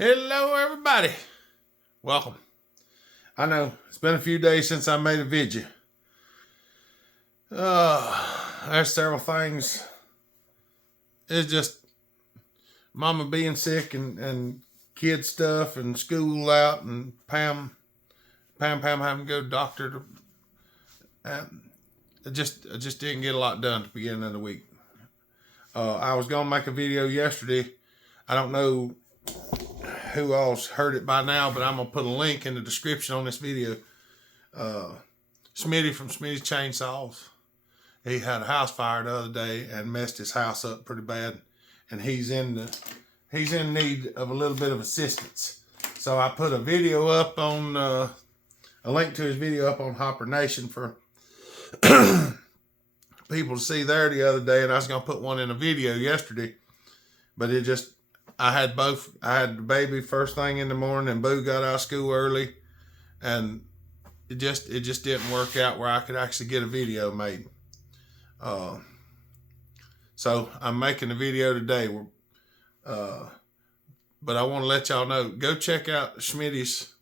Hello everybody, welcome. I know it's been a few days since I made a video. There's several things. It's just mama being sick and kid stuff and school out and Pam having to go to the doctor. I just didn't get a lot done at the beginning of the week. I was gonna make a video yesterday. I don't know who all's heard it by now, but I'm gonna put a link in the description on this video. Smitty from Smitty's Chainsaws, he had a house fire the other day and messed his house up pretty bad, and he's in need of a little bit of assistance. So I put a video up on a link to his video up on Hopper Nation for people to see there the other day, and I was gonna put one in a video yesterday, but I had both. I had the baby first thing in the morning, and Boo got out of school early, and it just didn't work out where I could actually get a video made. So I'm making a video today. But I want to let y'all know, go check out Schmitty's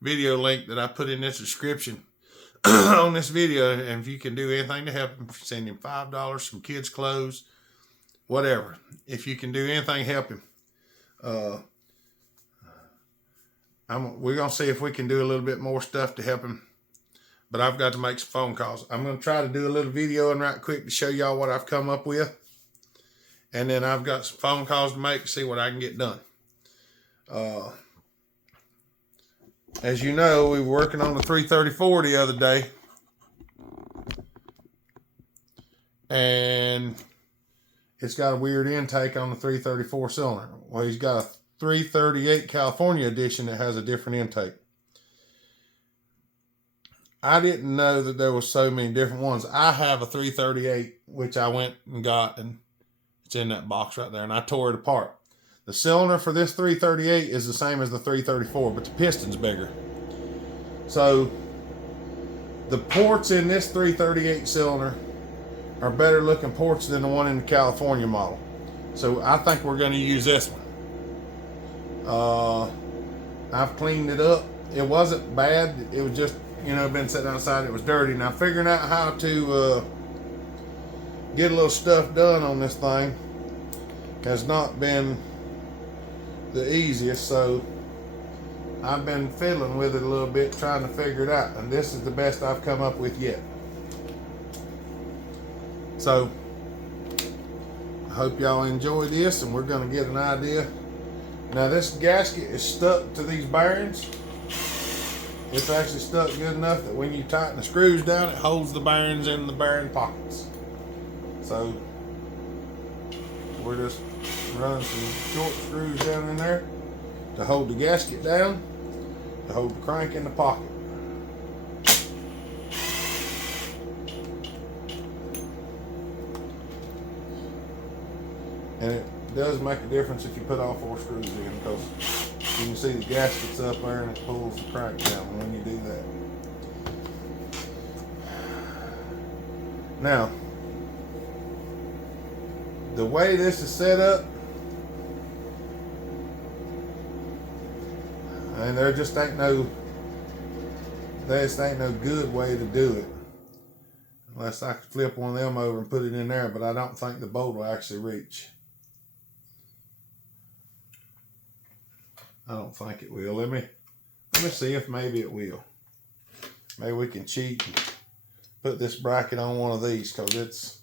video link that I put in this description on this video, and if you can do anything to help him, send him $5, some kids' clothes, whatever. If you can do anything, help him. We're going to see if we can do a little bit more stuff to help him, but I've got to make some phone calls. I'm going to try to do a little video and right quick to show y'all what I've come up with, and then I've got some phone calls to make to see what I can get done. As you know, we were working on the 334 the other day, and it's got a weird intake on the 334 cylinder. Well, he's got a 338 California edition that has a different intake. I didn't know that there was so many different ones. I have a 338, which I went and got, and it's in that box right there, and I tore it apart. The cylinder for this 338 is the same as the 334, but the piston's bigger. So the ports in this 338 cylinder are better looking ports than the one in the California model. So I think we're going to use this one. I've cleaned it up. It wasn't bad. It was just, been sitting outside. It was dirty. Now figuring out how to get a little stuff done on this thing has not been the easiest. So I've been fiddling with it a little bit, trying to figure it out. And this is the best I've come up with yet. So I hope y'all enjoy this, and we're going to get an idea. Now this gasket is stuck to these bearings. It's actually stuck good enough that when you tighten the screws down, it holds the bearings in the bearing pockets. So we're just running some short screws down in there to hold the gasket down, to hold the crank in the pocket. And it does make a difference if you put all 4 screws in, because you can see the gasket's up there and it pulls the crank down when you do that. Now, the way this is set up, and there just ain't no good way to do it. Unless I could flip one of them over and put it in there, but I don't think the bolt will actually reach. I don't think it will. Let me see if maybe it will. Maybe we can cheat and put this bracket on one of these, because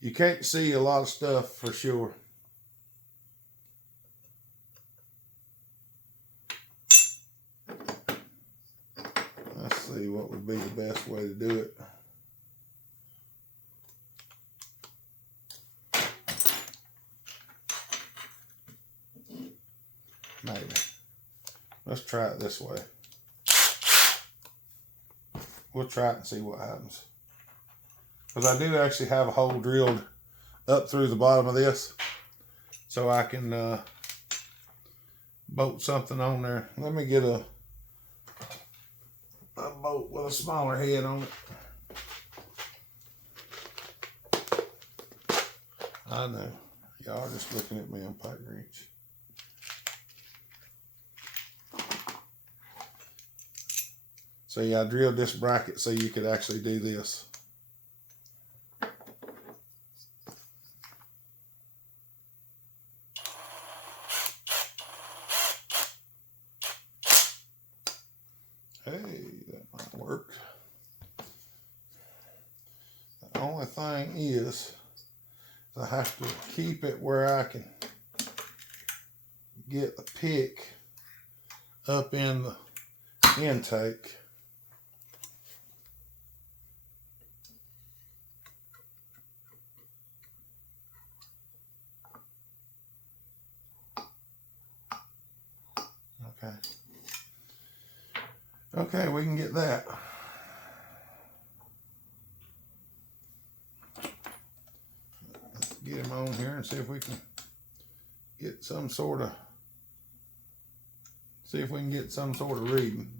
you can't see a lot of stuff for sure. Let's see what would be the best way to do it. Maybe. Let's try it this way. We'll try it and see what happens. Because I do actually have a hole drilled up through the bottom of this, so I can bolt something on there. Let me get a bolt with a smaller head on it. I know. Y'all are just looking at me on pipe wrench. See, I drilled this bracket so you could actually do this. Hey, that might work. The only thing is I have to keep it where I can get the pick up in the intake. Okay. Okay, we can get that. Let's get him on here and see if we can get some sort of reading.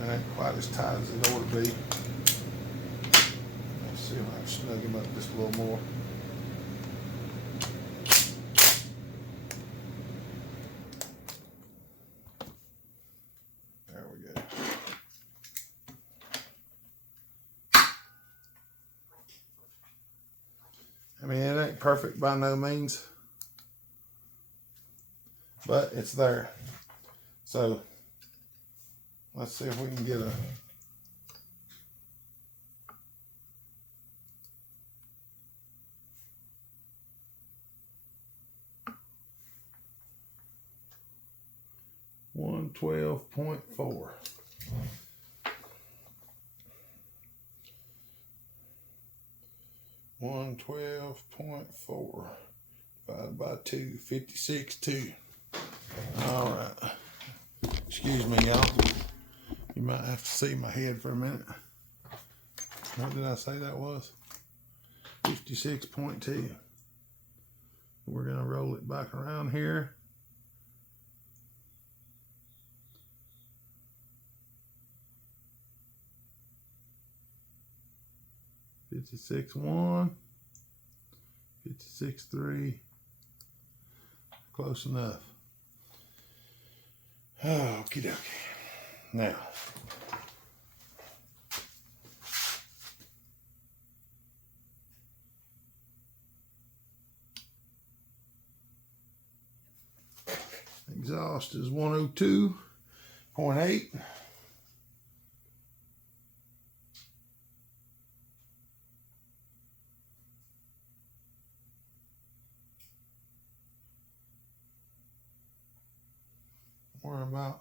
That ain't quite as tight as it ought to be. Let's see if I can snug him up just a little more. There we go. I mean, it ain't perfect by no means, but it's there. So let's see if we can get a $112.4. $112.4 divided by 2, 56.2. All right. Excuse me, y'all. You might have to see my head for a minute. What did I say that was? 56.2. We're going to roll it back around here. $56.1, $56.3, close enough. Okie dokie. Now, exhaust is 102.8. We're about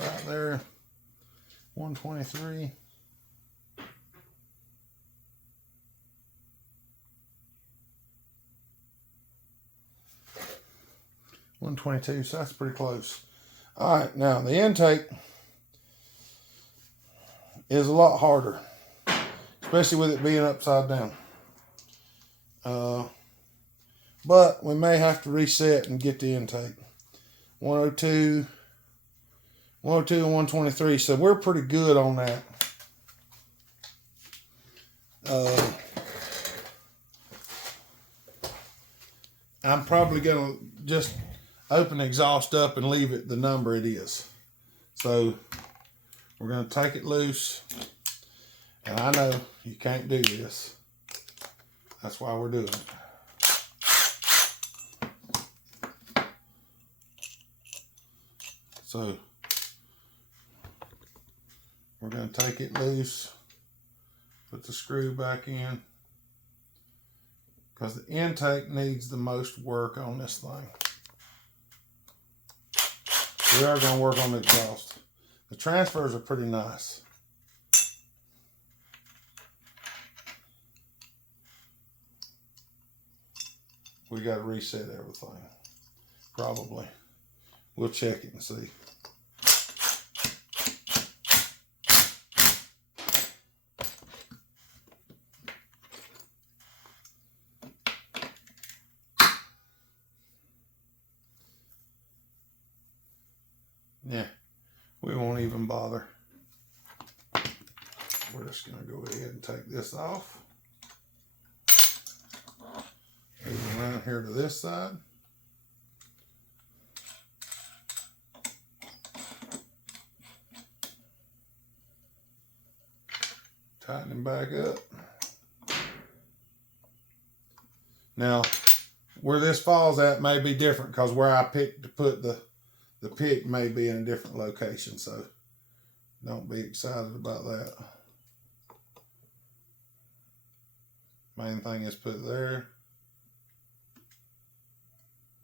right there, 123. $122, so that's pretty close. All right, now the intake is a lot harder, especially with it being upside down. But we may have to reset and get the intake. 102 and 123, so we're pretty good on that. I'm probably going to just open the exhaust up and leave it the number it is. So we're going to take it loose. And I know you can't do this. That's why we're doing it. So we're going to take it loose, put the screw back in, because the intake needs the most work on this thing. We are going to work on the exhaust. The transfers are pretty nice. We got to reset everything. Probably. We'll check it and see. Yeah, we won't even bother. We're just gonna go ahead and take this off. Move around here to this side. Tighten him back up. Now, where this falls at may be different because where I picked to put the pick may be in a different location, so don't be excited about that. Main thing is put it there,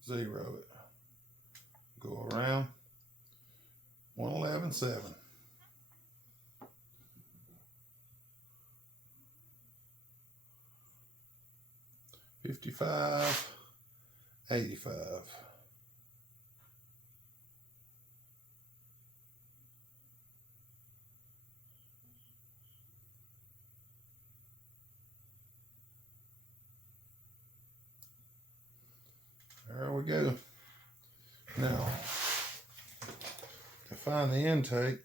zero it, go around, 111.7. $55.85. There we go. Now, to find the intake,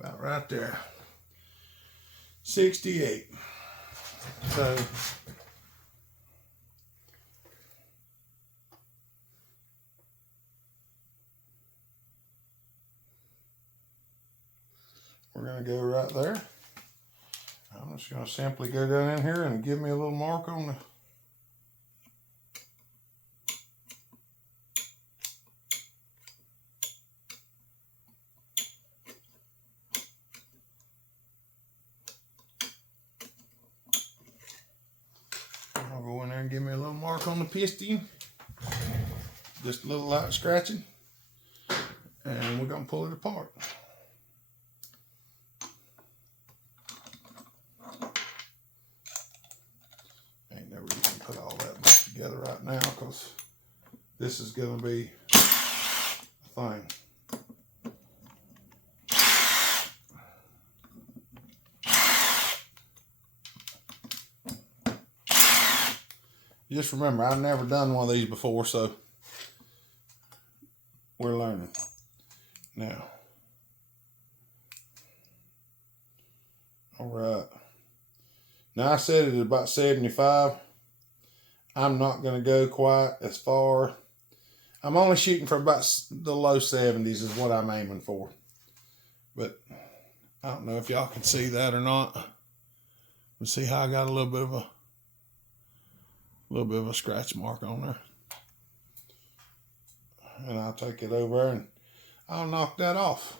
about right there, 68. So we're going to go right there. I'm just going to simply go down in here and give me a little mark on the I'll go in there and give me a little mark on the piston. Just a little light scratching. And we're going to pull it apart. Ain't no reason to put all that back together right now because this is going to be a thing. Just remember, I've never done one of these before, so we're learning. Now, all right. Now I said it at about 75. I'm not going to go quite as far. I'm only shooting for about the low 70s is what I'm aiming for. But I don't know if y'all can see that or not. But see how I got a little bit of a scratch mark on there. And I'll take it over and I'll knock that off.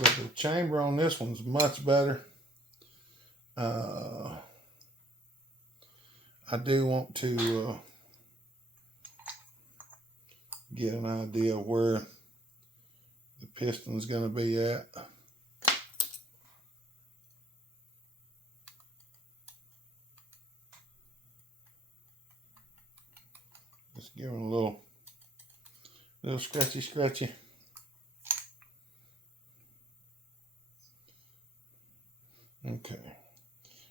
But the chamber on this one's much better. I do want to get an idea of where the piston's going to be at. Just give it a little scratchy. Okay.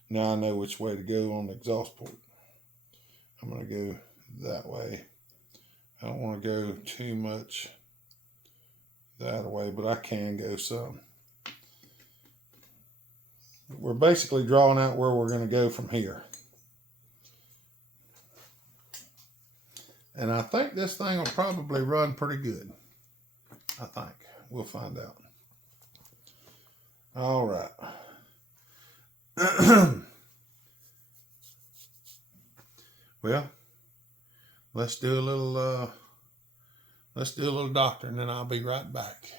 Now I know which way to go on the exhaust port. I'm going to go that way. I don't want to go too much that way, but I can go some. We're basically drawing out where we're going to go from here. And I think this thing will probably run pretty good. I think. We'll find out. All right. Well, let's do a little doctor and then I'll be right back.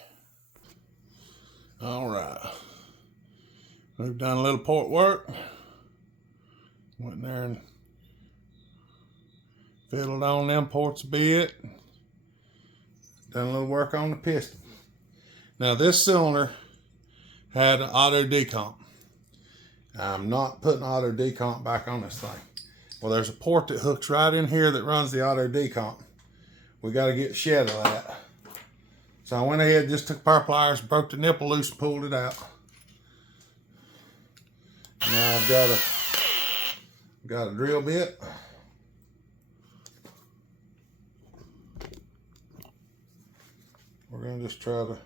All right. We've done a little port work. Went in there and fiddled on them ports a bit. Done a little work on the piston. Now this cylinder had an auto decomp. I'm not putting auto decomp back on this thing. Well, there's a port that hooks right in here that runs the auto decomp. We got to get shed of that. So I went ahead, just took a pair of pliers, broke the nipple loose, and pulled it out. Now I've got a drill bit. We're gonna just try to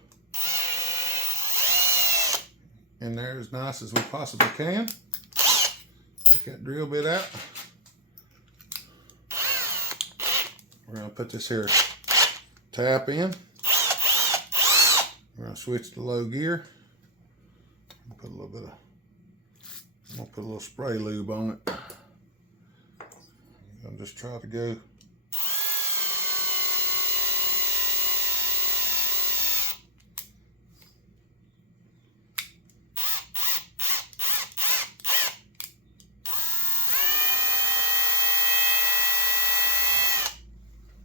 in there as nice as we possibly can. Take that drill bit out. We're gonna put this here tap in. We're gonna switch to low gear. Put a little bit of, I'm gonna put a little spray lube on it. I'm just try to go.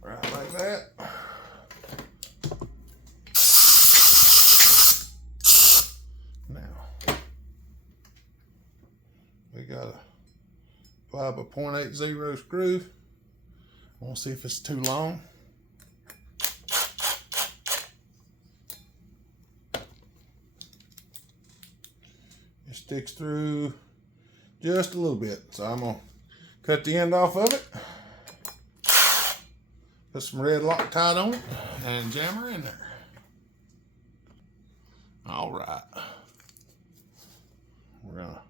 Right like that. We got a 5.80 screw. I want to see if it's too long. It sticks through just a little bit. So I'm going to cut the end off of it. Put some red Loctite on it and jam her in there. All right. We're going to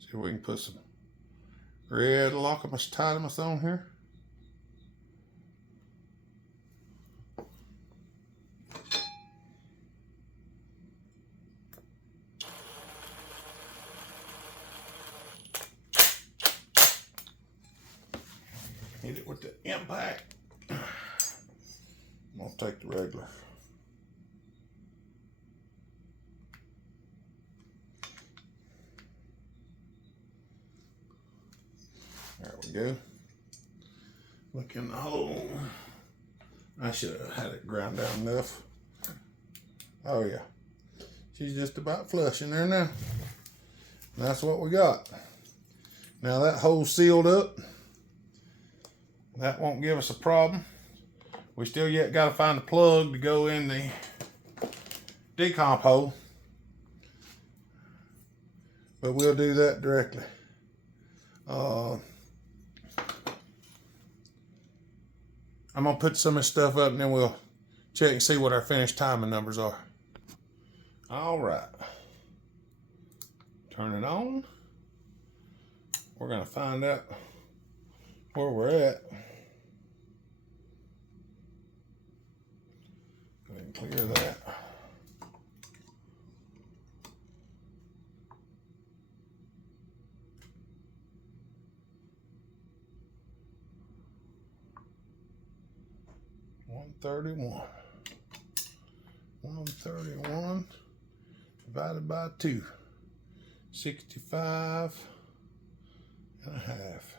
see if we can put some red Loctite on here. Hit it with the impact. I'm gonna take the regular. There we go. Look in the hole. I should have had it ground down enough. Oh yeah. She's just about flush in there now. And that's what we got. Now that hole's sealed up. That won't give us a problem. We still yet got to find a plug to go in the decomp hole. But we'll do that directly. I'm going to put some of this stuff up and then we'll check and see what our finished timing numbers are. All right. Turn it on. We're going to find out where we're at. Go ahead and clear that. $131 divided by 2. 65 and a half.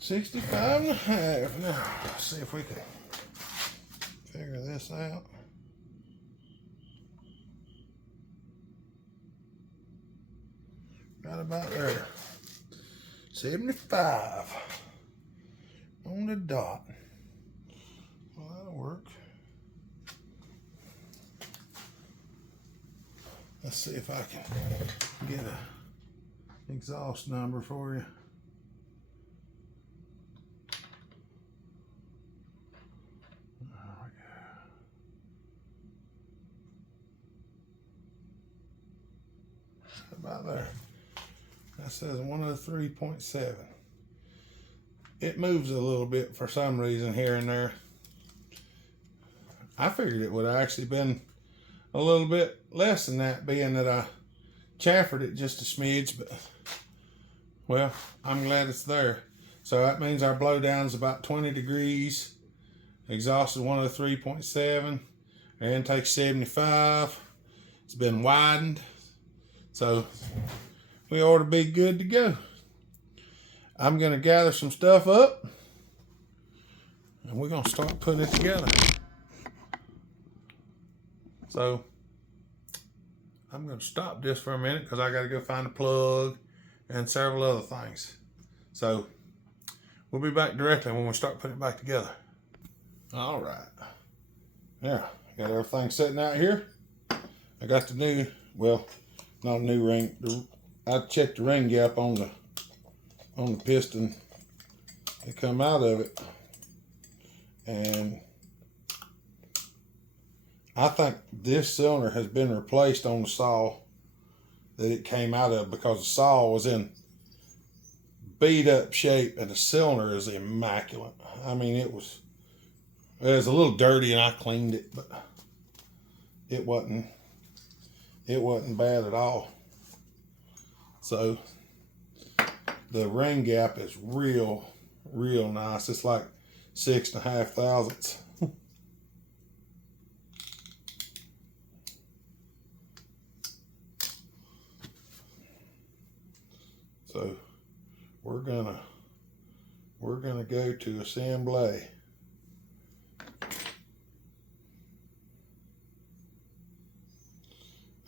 $65 and a half. Now, let's see if we can figure this out. Right about there. 75 on the dot. Well, that'll work. Let's see if I can get an exhaust number for you. About there. That says 103.7. It moves a little bit for some reason here and there. I figured it would have actually been a little bit less than that, being that I chamfered it just a smidge, but well, I'm glad it's there. So that means our blowdown is about 20 degrees. Exhaust is 103.7. Our intake 75. It's been widened. So we ought to be good to go. I'm going to gather some stuff up and we're going to start putting it together. So I'm going to stop this for a minute because I got to go find a plug and several other things. So we'll be back directly when we start putting it back together. All right. Yeah, got everything sitting out here. I got the new, well, not a new ring. I checked the ring gap on the piston that come out of it, and I think this cylinder has been replaced on the saw that it came out of, because the saw was in beat up shape and the cylinder is immaculate. I mean, it was a little dirty and I cleaned it, but it wasn't bad at all. So the ring gap is real nice. It's like 6.5 thousandths. So we're gonna go to assembly.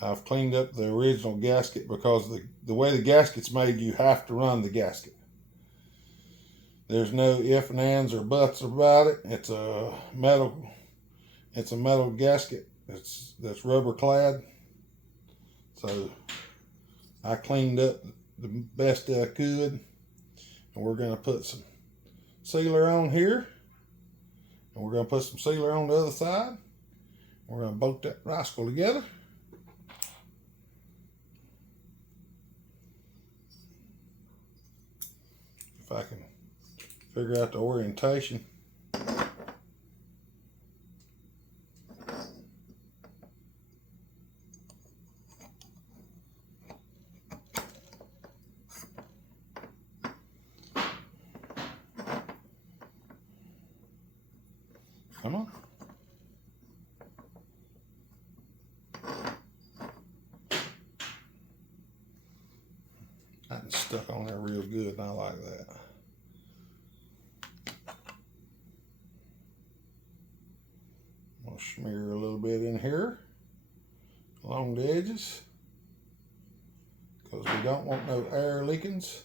I've cleaned up the original gasket because the way the gasket's made, you have to run the gasket. There's no if and ands or buts about it. It's a metal gasket. That's rubber clad. So I cleaned up the best I could, and we're gonna put some sealer on here, and we're gonna put some sealer on the other side. We're gonna bolt that rascal together. If I can figure out the orientation. Come on. That's stuck on there real good, and I like that. I'm gonna smear a little bit in here along the edges, because we don't want no air leakings.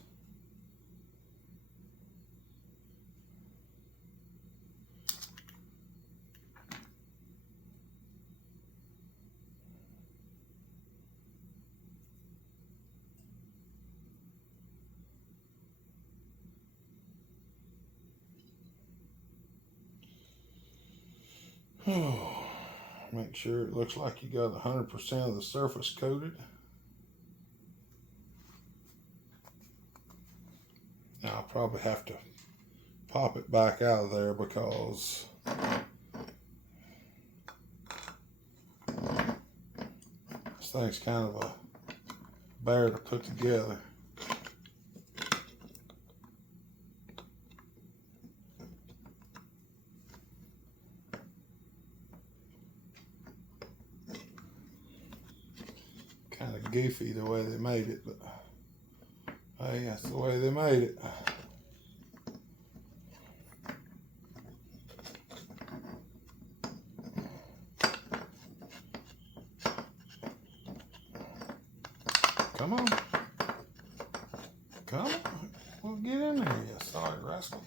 Make sure it looks like you got 100% of the surface coated. Now I'll probably have to pop it back out of there because this thing's kind of a bear to put together. Kind of goofy the way they made it, but hey, that's the way they made it. Come on. Come on. Well, get in there, you sorry rascal.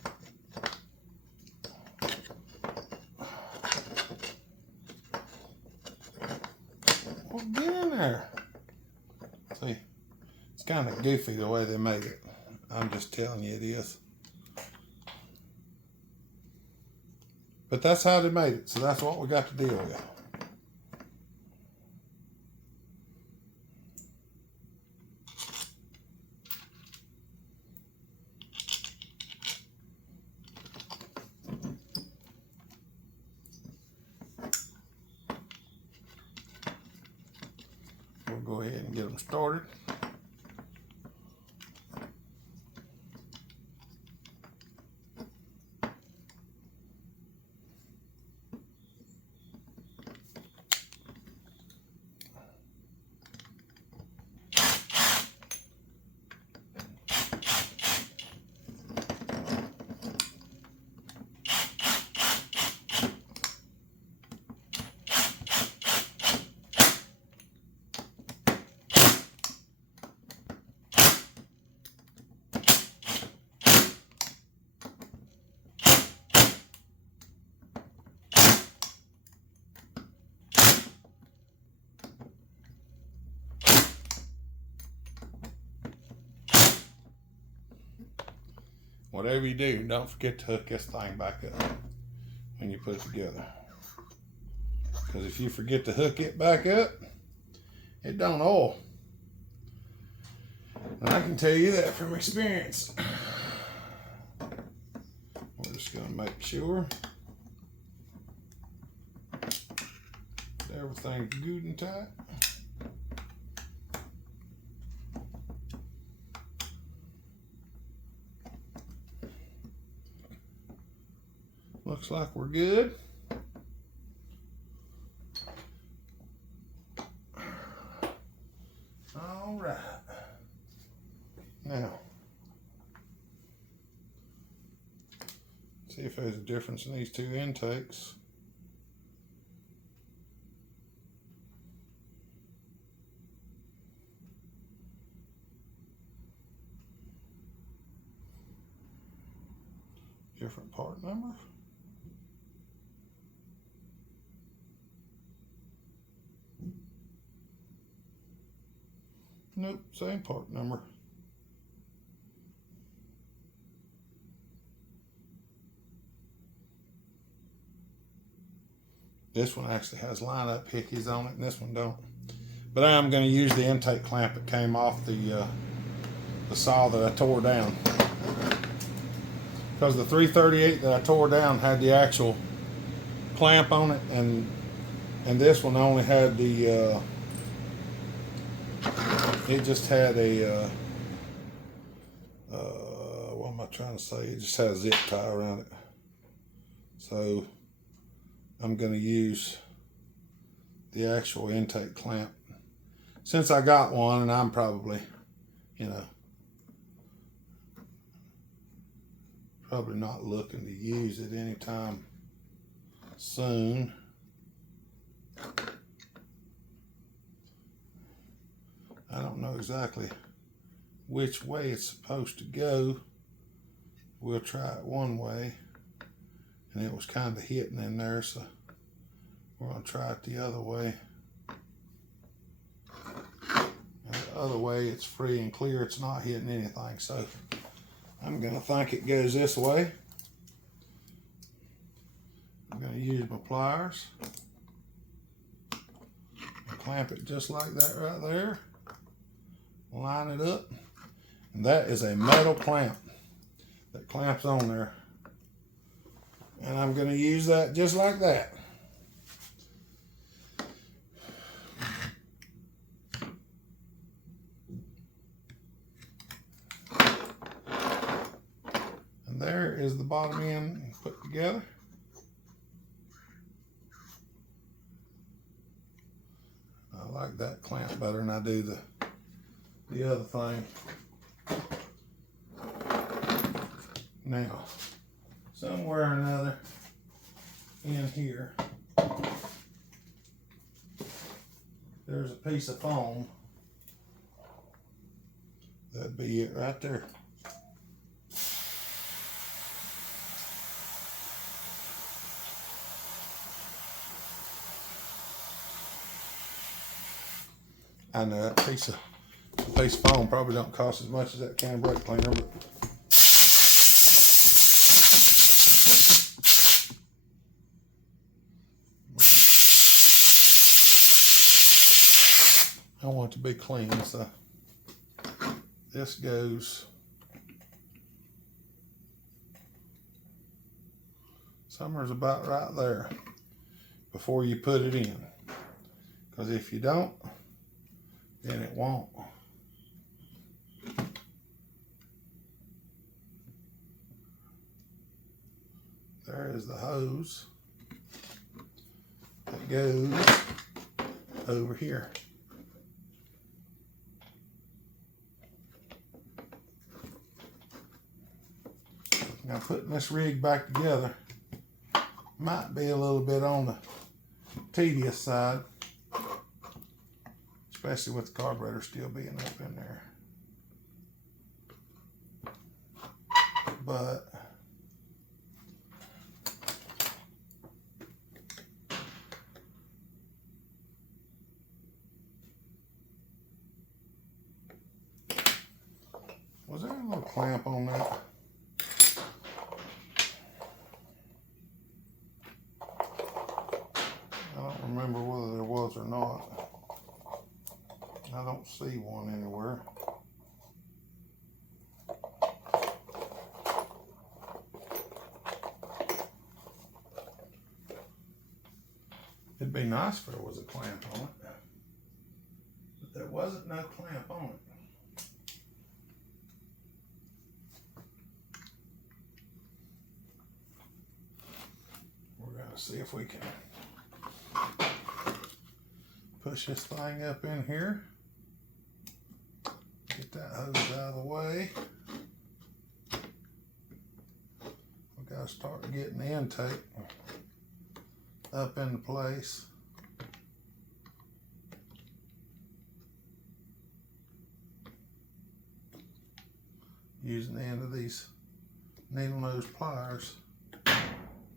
Well, get in there. See, it's kind of goofy the way they made it. I'm just telling you it is. But that's how they made it, so that's what we got to deal with. We'll go ahead and get them started. whatever you do, don't forget to hook this thing back up when you put it together. Because if you forget to hook it back up, it don't oil. And I can tell you that from experience. We're just going to make sure everything's good and tight. Looks like we're good. All right. Now, see if there's a difference in these two intakes. Different part number. Nope, same part number. This one actually has line-up hickeys on it, and this one don't. But I'm going to use the intake clamp that came off the saw that I tore down. Because the 338 that I tore down had the actual clamp on it, and this one only had the it just had a what am I trying to say? It just had a zip tie around it. So I'm going to use the actual intake clamp since I got one, and I'm probably, probably not looking to use it anytime soon. I don't know exactly which way it's supposed to go. We'll try it one way, and it was kind of hitting in there, so we're going to try it the other way. And the other way, it's free and clear, it's not hitting anything, so I'm going to think it goes this way. I'm going to use my pliers and clamp it just like that right there. Line it up, and that is a metal clamp that clamps on there, and I'm going to use that just like that. And there is the bottom end put together. I like that clamp better than I do the other thing. Now, somewhere or another in here, there's a piece of foam. That'd be it right there. I know that piece of foam probably don't cost as much as that can of brake cleaner, but I want it to be clean, so this goes somewhere's about right there before you put it in, because if you don't, then it won't. There is the hose that goes over here. Now, putting this rig back together might be a little bit on the tedious side, especially with the carburetor still being up in there. But was there a little clamp on that? or not. I don't see one anywhere. It'd be nice if there was a clamp on it, but there wasn't no clamp on it. We're gonna see if we can push this thing up in here. Get that hose out of the way. We gotta start getting the intake up into place. Using the end of these needle nose pliers,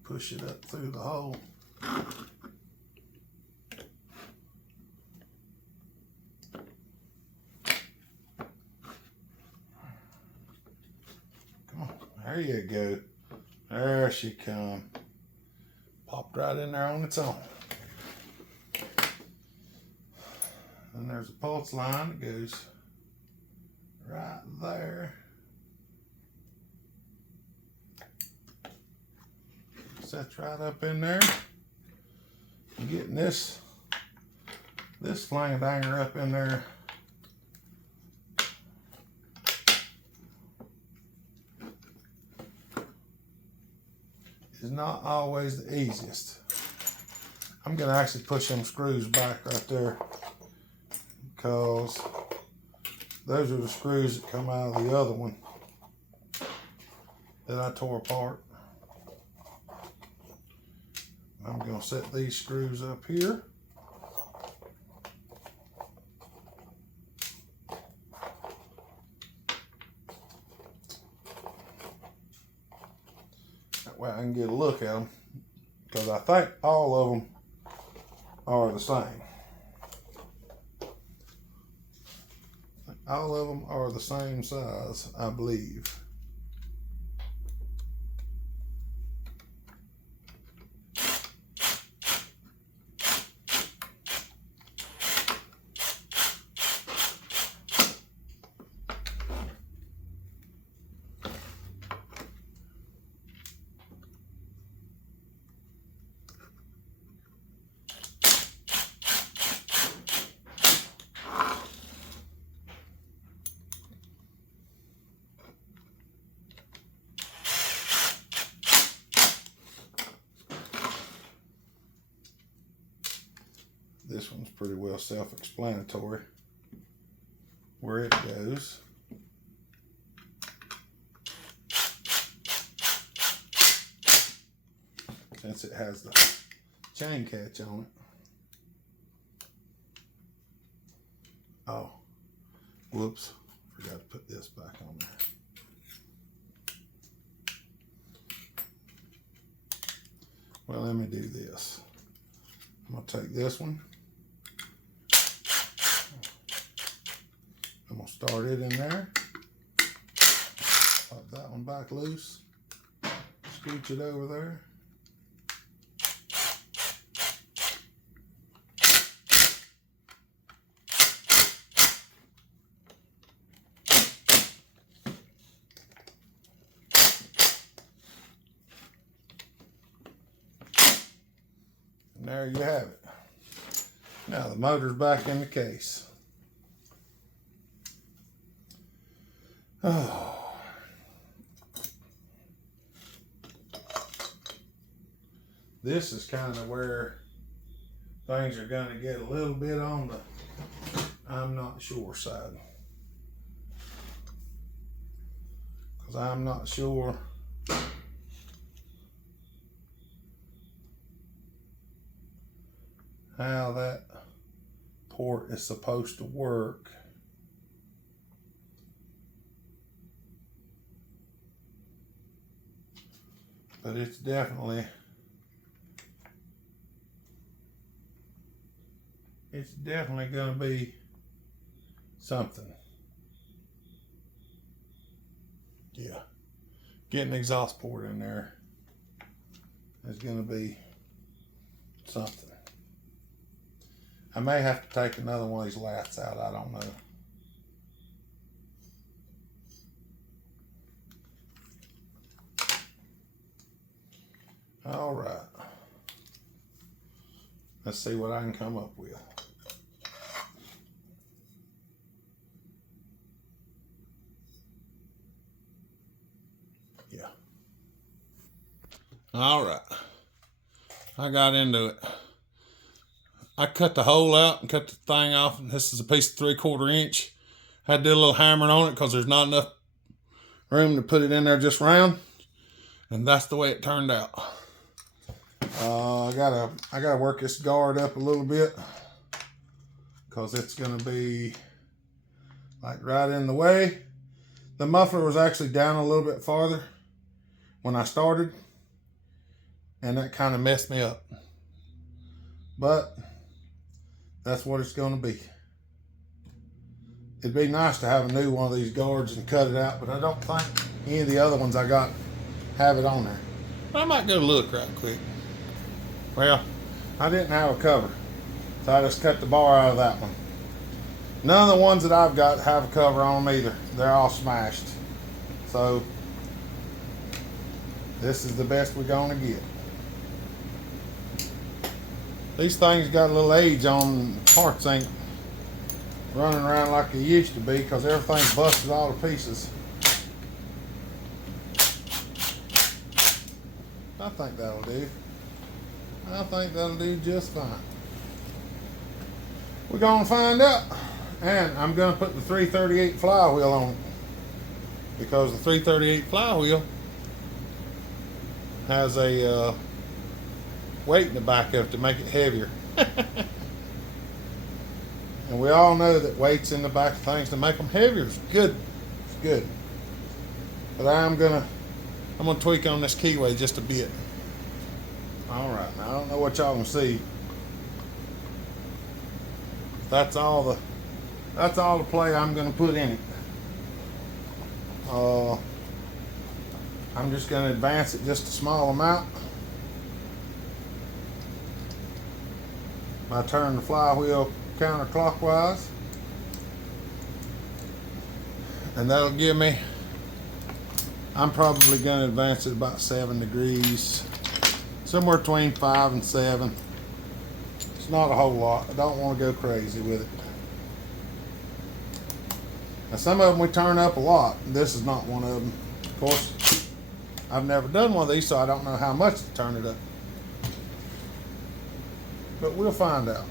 push it up through the hole. Come on, there you go. There she come. Popped right in there on its own. And there's a pulse line that goes right there. Sets right up in there. I'm getting this flang danger up in there. Is not always the easiest. I'm gonna actually push them screws back right there because those are the screws that come out of the other one that I tore apart. I'm gonna set these screws up here. That way I can get a look at them, because I think all of them are the same. All of them are the same size, I believe. This one's pretty well self-explanatory where it goes. Since it has the chain catch on it. Oh, whoops, forgot to put this back on there. Well, let me do this. I'm gonna take this one. I'm gonna start it in there. Pop that one back loose. Scooch it over there. And there you have it. Now the motor's back in the case. Oh. This is kind of where things are going to get a little bit on the I'm not sure side. Because I'm not sure how that port is supposed to work. But it's definitely going to be something. Yeah. Getting an exhaust port in there is going to be something. I may have to take another one of these lats out. I don't know. All right. Let's see what I can come up with. Yeah. All right. I got into it. I cut the hole out and cut the thing off. This is a piece of 3/4 inch. I did a little hammering on it because there's not enough room to put it in there just round. And that's the way it turned out. I gotta work this guard up a little bit because it's gonna be like right in the way. The muffler was actually down a little bit farther when I started, and that kind of messed me up. But that's what it's gonna be. It'd be nice to have a new one of these guards and cut it out, but I don't think any of the other ones I got have it on there. But I might go look right quick. Well, I didn't have a cover, so I just cut the bar out of that one. None of the ones that I've got have a cover on them either. They're all smashed. So this is the best we're gonna get. These things got a little age on them. Parts ain't running around like they used to be because everything's busted all to pieces. I think that'll do. I think that'll do just fine. We're gonna find out. And I'm gonna put the 338 flywheel on it because the 338 flywheel has a weight in the back of it to make it heavier. And we all know that weights in the back of things to make them heavier is good. It's good. But I'm gonna tweak on this keyway just a bit. All right, now I don't know what y'all can see. That's all the play I'm gonna put in it. I'm just gonna advance it just a small amount. I turn the flywheel counterclockwise, and that'll give me, I'm probably gonna advance it about 7 degrees, somewhere between 5 and 7. It's not a whole lot. I don't want to go crazy with it. Now some of them we turn up a lot. This is not one of them. Of course, I've never done one of these, so I don't know how much to turn it up. But we'll find out.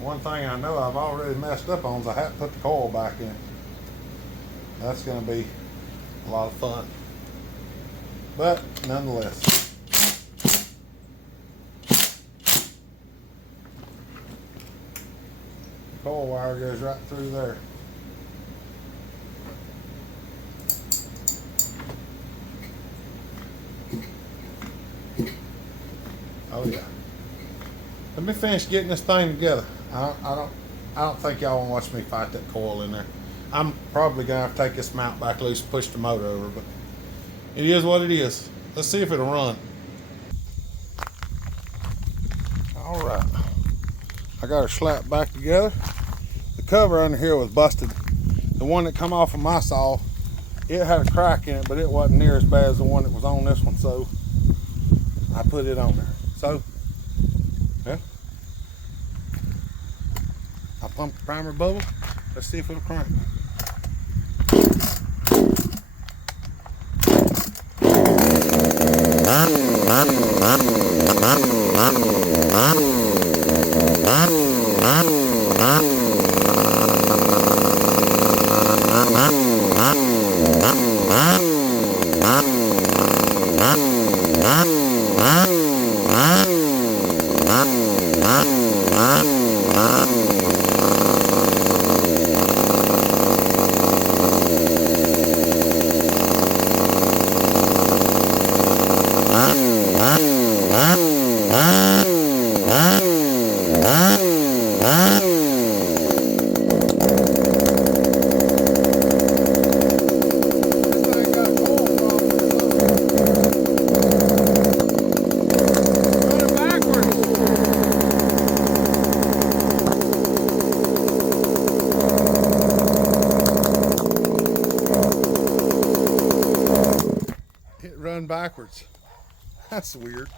One thing I know I've already messed up on is I haven't put the coil back in. That's going to be a lot of fun. But nonetheless. The coil wire goes right through there. Oh yeah. Let me finish getting this thing together. I don't think y'all want to watch me fight that coil in there. I'm probably gonna have to take this mount back loose and push the motor over, but it is what it is. Let's see if it'll run. All right. I got her slapped back together. The cover under here was busted. The one that come off of my saw, it had a crack in it, but it wasn't near as bad as the one that was on this one, so I put it on there. So, yeah. I pumped the primer bubble. Let's see if it'll crank. That's weird.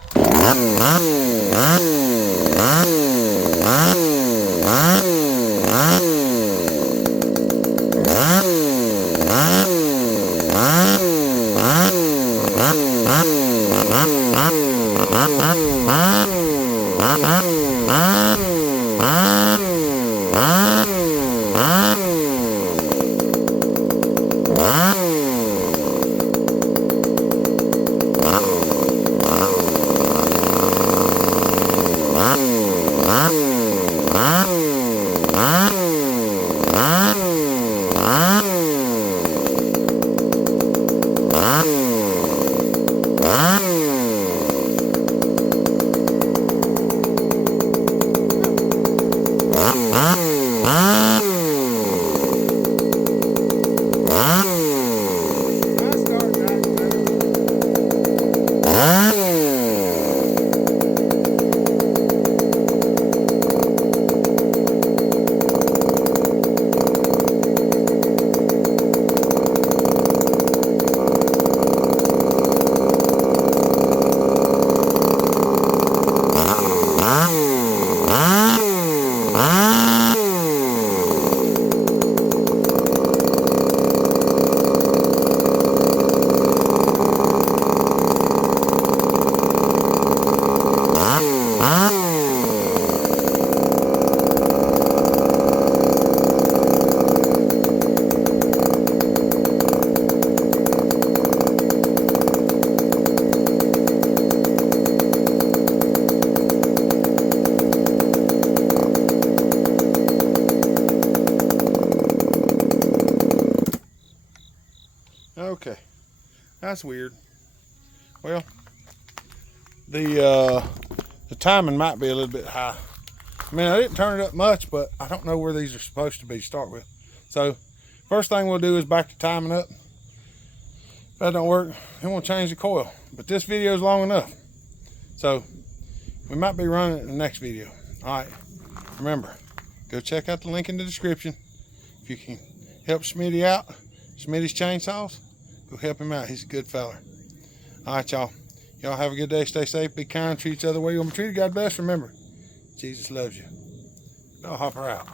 Okay, that's weird. Well, the timing might be a little bit high. I mean, I didn't turn it up much, but I don't know where these are supposed to be to start with. So, first thing we'll do is back the timing up. If that don't work, then we'll change the coil. But this video is long enough. So, we might be running it in the next video. Alright, remember, go check out the link in the description. If you can help Smitty out, Smitty's Chainsaws, go help him out. He's a good fella. Alright, y'all. Y'all have a good day. Stay safe. Be kind. Treat each other the way you want to be treated. God bless. Remember, Jesus loves you. I'll hop her out.